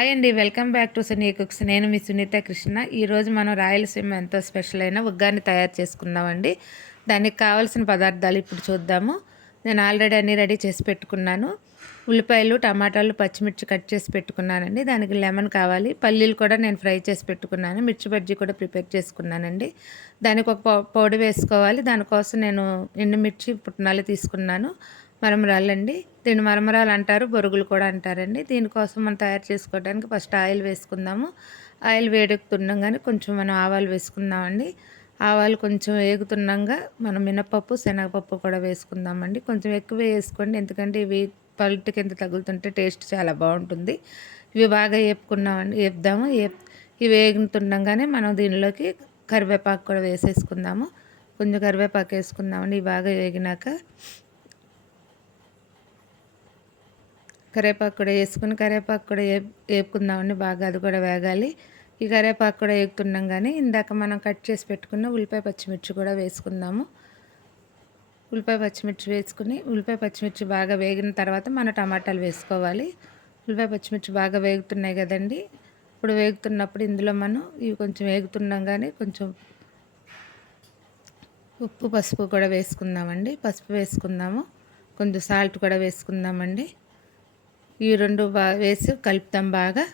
Hi అండి, welcome back to Suni cooks. నేను మీ సునీత కృష్ణ. ఈరోజు మనం రాయలసీమ ఎంతో స్పెషల్ అయిన ఉగ్గాని తయారు చేసుకుందామండి. దానికి కావాల్సిన పదార్థాలు ఇప్పుడు చూద్దాము. నేను ఆల్రెడీ అన్నీ రెడీ చేసి పెట్టుకున్నాను. ఉల్లిపాయలు, టమాటాలు, పచ్చిమిర్చి కట్ చేసి పెట్టుకున్నానండి. దానికి లెమన్ కావాలి. పల్లీలు కూడా నేను ఫ్రై చేసి పెట్టుకున్నాను. మిర్చి బజ్జీ కూడా ప్రిపేర్ చేసుకున్నానండి. దానికి ఒక పొడి వేసుకోవాలి. దానికోసం నేను ఎండుమిర్చి, పుట్నాలు తీసుకున్నాను. మరమరాలండి. దీన్ని మరమరాలు అంటారు, బొరుగులు కూడా అంటారండి. దీనికోసం మనం తయారు చేసుకోవడానికి ఫస్ట్ ఆయిల్ వేసుకుందాము. ఆయిల్ వేడెక్కుతుండగానే కొంచెం మనం ఆవాలు వేసుకుందామండి. ఆవాలు కొంచెం వేగుతుండగా మనం మినపప్పు, శనగపప్పు కూడా వేసుకుందామండి. కొంచెం ఎక్కువ వేసుకోండి, ఎందుకంటే ఇవి పల్టు కింద తగులుతుంటే టేస్ట్ చాలా బాగుంటుంది. ఇవి బాగా వేపుదాము. ఇవి వేగుతుండగానే మనం దీనిలోకి కరివేపాకు కూడా వేసేసుకుందాము. కొంచెం కరివేపాకు వేసుకుందామండి. ఇవి బాగా వేగినాక కరివేపాకు కూడా వేసుకుని కరివేపాకు కూడా వేపుకుందామండి. బాగా అది కూడా వేగాలి. ఈ కరివేపాకు కూడా వేగుతున్నాం. కానీ ఇందాక మనం కట్ చేసి పెట్టుకున్న ఉల్లిపాయ పచ్చిమిర్చి కూడా వేసుకుందాము. ఉల్లిపాయ పచ్చిమిర్చి వేసుకుని ఉల్లిపాయ పచ్చిమిర్చి బాగా వేగిన తర్వాత మన టమాటాలు వేసుకోవాలి. ఉల్లిపాయ పచ్చిమిర్చి బాగా వేగుతున్నాయి కదండి. ఇప్పుడు వేగుతున్నప్పుడు ఇందులో మనం ఇవి కొంచెం వేగుతున్నాం. కానీ కొంచెం ఉప్పు, పసుపు కూడా వేసుకుందామండి. పసుపు వేసుకుందాము. కొంచెం సాల్ట్ కూడా వేసుకుందామండి. ఈ రెండు వేసి కలుపుతాం బాగా.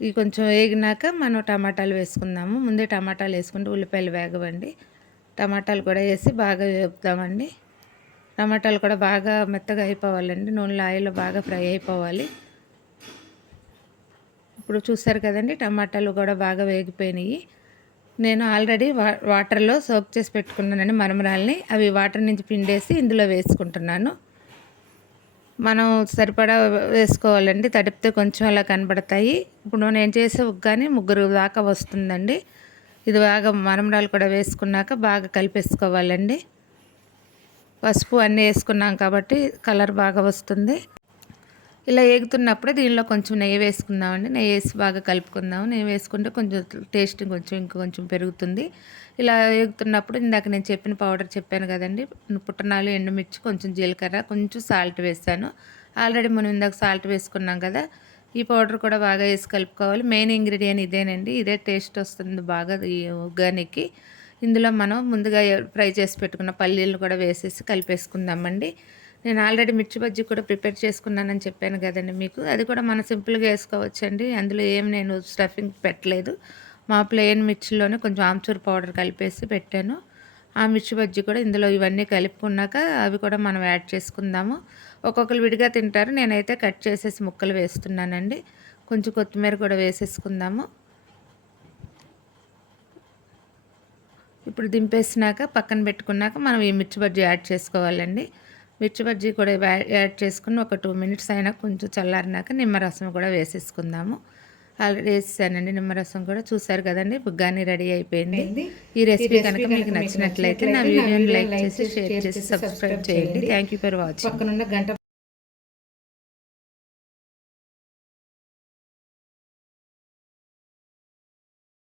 ఇవి కొంచెం వేగినాక మనం టమాటాలు వేసుకుందాము. ముందే టమాటాలు వేసుకుంటే ఉల్లిపాయలు వేగవండి. టమాటాలు కూడా వేసి బాగా వేపుతామండి. టమాటాలు కూడా బాగా మెత్తగా అయిపోవాలండి. నూనెలో ఆయిల్లో బాగా ఫ్రై అయిపోవాలి. ఇప్పుడు చూసారు కదండి, టమాటాలు కూడా బాగా వేగిపోయినాయి. నేను ఆల్రెడీ వాటర్లో సోక్ చేసి పెట్టుకున్నానండి మరమరాల్ని. అవి వాటర్ నుంచి పిండేసి ఇందులో వేసుకుంటున్నాను. మనం సరిపడా వేసుకోవాలండి. తడిపితే కొంచెం అలా కనబడతాయి. ఇప్పుడు నేను చేసే ఉగ్గాని 3 దాకా వస్తుందండి. ఇది బాగా మరమరాలు కూడా వేసుకున్నాక బాగా కలిపేసుకోవాలండి. పసుపు అన్నీ వేసుకున్నాం కాబట్టి కలర్ బాగా వస్తుంది. ఇలా వేగుతున్నప్పుడే దీనిలో కొంచెం నెయ్యి వేసుకుందామండి. నెయ్యి వేసి బాగా కలుపుకుందాము. నెయ్యి వేసుకుంటే కొంచెం టేస్ట్ ఇంకొంచెం పెరుగుతుంది. ఇలా వేగుతున్నప్పుడు ఇందాక నేను చెప్పిన పౌడర్ చెప్పాను కదండి, పుట్నాలు, ఎండుమిర్చి, కొంచెం జీలకర్ర, కొంచెం సాల్ట్ వేసాను. ఆల్రెడీ మనం ఇందాక సాల్ట్ వేసుకున్నాం కదా. ఈ పౌడర్ కూడా బాగా వేసి కలుపుకోవాలి. మెయిన్ ఇంగ్రీడియంట్ ఇదేనండి. ఇదే టేస్ట్ వస్తుంది బాగా ఈ ఉగ్గానికి. ఇందులో మనం ముందుగా ఫ్రై చేసి పెట్టుకున్న పల్లీలు కూడా వేసేసి కలిపేసుకుందామండి. నేను ఆల్రెడీ మిర్చి బజ్జీ కూడా ప్రిపేర్ చేసుకున్నానని చెప్పాను కదండి మీకు. అది కూడా మనం సింపుల్గా వేసుకోవచ్చండి. అందులో ఏం నేను స్టఫింగ్ పెట్టలేదు. మా ప్లెయిన్ మిర్చిలోనే కొంచెం ఆమ్చూర్ పౌడర్ కలిపేసి పెట్టాను. ఆ మిర్చి బజ్జీ కూడా ఇందులో ఇవన్నీ కలుపుకున్నాక అవి కూడా మనం యాడ్ చేసుకుందాము. ఒక్కొక్కరు విడిగా తింటారు. నేనైతే కట్ చేసేసి ముక్కలు వేస్తున్నానండి. కొంచెం కొత్తిమీర కూడా వేసేసుకుందాము. ఇప్పుడు దింపేసినాక పక్కన పెట్టుకున్నాక మనం ఈ మిర్చి బజ్జీ యాడ్ చేసుకోవాలండి. మిర్చి బజ్జీ కూడా యాడ్ చేసుకుని ఒక 2 మినిట్స్ అయినా కొంచెం చల్లారినాక నిమ్మరసం కూడా వేసేసుకుందాము. ఆల్రెడీ వేసేసానండి నిమ్మరసం కూడా. చూసారు కదండి, ఉగ్గాని రెడీ అయిపోయింది. ఈ రెసిపీ కనుక మీకు నచ్చినట్లయితే నా వీడియోని లైక్ చేసి, షేర్ చేసి, సబ్స్క్రైబ్ చేయండి. Thank you for watching.